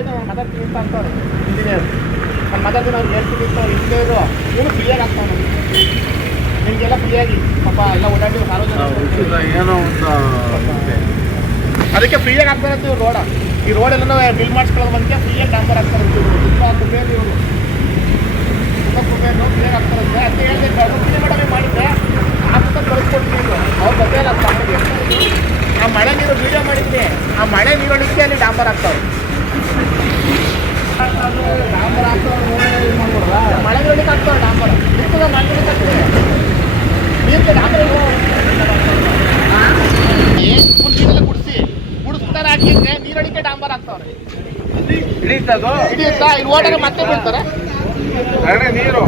ಆಯ್ತು ನಾನು ಮಾತಾಡ್ತೀನಿ ಅಂತ ಅಂತಾರೆ ಇಂಜಿನಿಯರ್. ನಾನು ಮಾತಾಡ್ತೀನಿ ಅವ್ರಿಗೆ ಹೇಳ್ತೀನಿ ಇಂಜಿನಿಯರು ಇವನು ಫ್ರೀಯಾಗಿ ಆಗ್ತಾನೆ ನಿಮಗೆಲ್ಲ ಫ್ರೀಯಾಗಿ ಪಾಪ ಎಲ್ಲ ಓಡಾಡಿ ಸಾರ್ವಜನಿಕ ಏನೋ ಒಂದು ಅದಕ್ಕೆ ಫ್ರೀಯಾಗಿ ಆಗ್ತಾರಂತೆ ಇವ್ರು ರೋಡ. ಈ ರೋಡೆಲ್ಲ ಬಿಲ್ ಮಾಡಿಸ್ಕೊಳ್ಳೋದು ಬಂದಕ್ಕೆ ಫ್ರೀಯಾಗಿ ಡಾಂಬರ್ ಆಗ್ತಾರೆ ತುಂಬ ಕುಬೇರು ಇವರು ತುಂಬ ಕುಬೇರು ಫ್ರೀಯಾಗಿ ಆಗ್ತಾರಂತೆ ಅಂತ ಹೇಳಿದೆ. ರುಕ್ಮಿಣಿ ಮೇಡಮ್ ಮಾಡಿದ್ದೆ ಆ ಪುಸ್ತಕ ಕಳಿಸ್ಕೊಡ್ತೀನಿ ಅವ್ರು ಗೊತ್ತಿಲ್ಲ ಆ ಮಳೆ ನೀರು ವೀಡಿಯೋ ಮಾಡಿದ್ದೆ. ಆ ಮಳೆ ನೀರೊಳಕ್ಕೆ ಅಲ್ಲಿ ಡಾಂಬರ್ ಆಗ್ತಾವೆ. ಡಾಂಬರ್ ಆಗ್ತಾವೆ ಮಳೆ ನೀರೊಳಕ್ಕೆ ಆಗ್ತಾವೆ ಡಾಂಬರ್ ಇರ್ತದ ಮಳೆ ನೀರಿಗೆ ಡಾಂಬರ್ ಫುಲ್ ನೀರೆಲ್ಲ ಕುಡಿಸ್ತಾರೆ ಹಾಕಿದ್ರೆ ನೀರೊಳಕ್ಕೆ ಡಾಂಬರ್ ಆಗ್ತಾವ್ರೆ. ಹಿಡಿಯುತ್ತದು ಹಿಡಿಯುತ್ತಾ ಇಲ್ಲಿ ಓಡಾಗ ಮತ್ತೆ ಬೀಳ್ತಾರೆ ನೀರು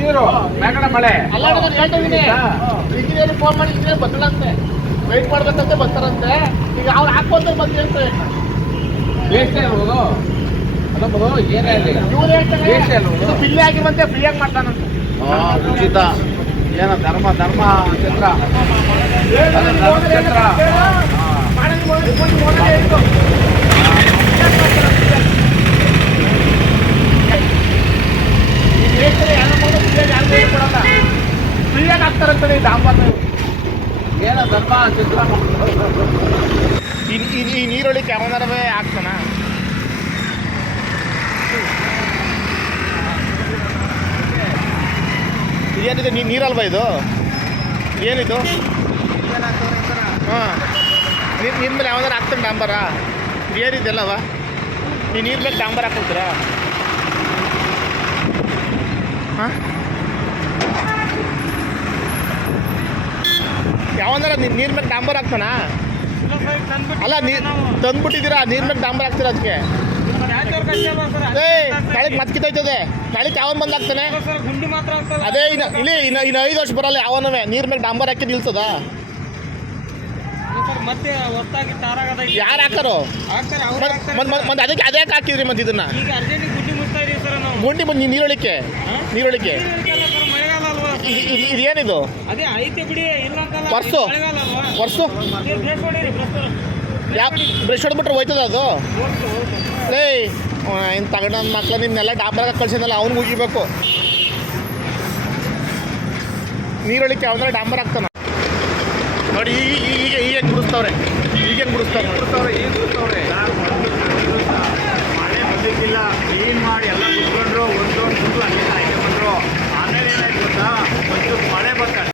ನೀರು ಮ್ಯಾಗಡೆ ಮಳೆ ಅಲ್ಲ ನಾನು ಹೇಳ್ತಾ ಇದ್ದೀನಿ. ಇಂಜಿನಿಯರ್ ಫೋನ್ ಮಾಡಿ ಇಂಜಿನಿಯರ್ ಬಂದಳಂತೆ ವೆಯ್ಟ್ ಮಾಡ್ಬೇಕಂತೆ ಬರ್ತಾರಂತೆ. ಈಗ ಅವ್ರು ಹಾಕೋತ ಬಂದು ಹೇಳ್ತಾರೆ ಬೇಷೆ ಅಲ್ವುದು ಅಲ್ಲಬಹುದು ಏನೇ ಅಲ್ಲಿ ಇವ್ರು ಹೇಳ್ತಾರೆ ಇದು ಬಿಲ್ಲಿ ಆಗಿರುವಂತೆ ಫ್ರೀಯಾಗಿ ಮಾಡ್ತಾನಂತೆ. ಉಚಿತ ಏನೋ ಧರ್ಮ ಧರ್ಮ ಕ್ಷೇತ್ರ ಫ್ರೀಯಾಗಿ ಆಗ್ತಾರಂತಾರೆ ಡಾಂಬರ್ ಏನೋ ಧರ್ಮ ಚಿತ್ರ ಈ ನೀರೊಳಗೆ ಯಾವನಾರವೇ ಆಗ್ತಾನ. ಏನಿದೆ ನೀರಲ್ವಾ ಇದು ಏನಿದು ಹಾಂ ನೀರು ಮೇಲೆ ಯಾವ್ದಾರು ಹಾಕ್ತಾನೆ ಡಾಂಬರ ಏನಿದೆಲ್ಲವ ಈ ನೀರು ಮೇಲೆ ಡಾಂಬರ್ ಹಾಕೊಳ್ತೀರಾ ಹಾಂ ಯಾವಂದಾರ ನೀರು ಮೇಲೆ ಡಾಂಬರ್ ಹಾಕ್ತಾನಾ ಅಲ್ಲ ತಂದ್ಬಿಟ್ಟಿದ್ದೀರಾ ನೀರು ಮೇಲೆ ಡಾಂಬರ್ ಹಾಕ್ತೀರಾ ಅದಕ್ಕೆ ನಾಳೆಗೆ ಮತ್ತೆ ಕಿತ್ತೈತದೆ ನಾಳೆಗೆ ಯಾವನ್ ಬಂದು ಹಾಕ್ತಾನೆ ಅದೇ ಇನ್ನು 5 ವರ್ಷ ಬರಲ್ಲ ಯಾವನವೇ ನೀರ್ ಮೇಲೆ ಡಾಂಬರ್ ಹಾಕಿ ನಿಲ್ತದ ಯಾರು ಹಾಕಾರೋ ಮತ್ತೆ ಅದಕ್ಕೆ ಅದೇ ಹಾಕಿದ್ರಿ ಮತ್ತೆ ಇದನ್ನ ಗುಂಡಿ ಬಂದು ನೀರೊಳಿಕೆ ಇದೇನಿದು ವರ್ಷು ಯಾವ ಬ್ರಷ್ ಹೊಡ್ಬಿಟ್ರೆ ಹೋಯ್ತದ ಅದು ಲೇ ಇನ್ನು ತಗೊಂಡು ನನ್ನ ಮಕ್ಳು ನಿನ್ನೆಲ್ಲ ಡಾಂಬರಾಗ ಕಳ್ಸಿದ್ನಲ್ಲ ಅವ್ನಿಗೆ ಉಗಿಬೇಕು. ನೀರೊಳಿಕೆ ಯಾವಂದ್ರೆ ಡಾಂಬರ್ ಹಾಕ್ತಾನ ನೋಡಿ. ಈಗ ಗುಡಿಸ್ತವ್ರೆ ಮಳೆ ಬರ್ಲಿಕ್ಕಿಲ್ಲ ಕ್ಲೀನ್ ಮಾಡಿ ಎಲ್ಲ ಕುತ್ಕೊಂಡ್ರು ಒಂದೊಂದು ಆಮೇಲೆ ಏನಾಯ್ತು ಗೊತ್ತಾ, ಮಳೆ ಬರ್ತಾರೆ.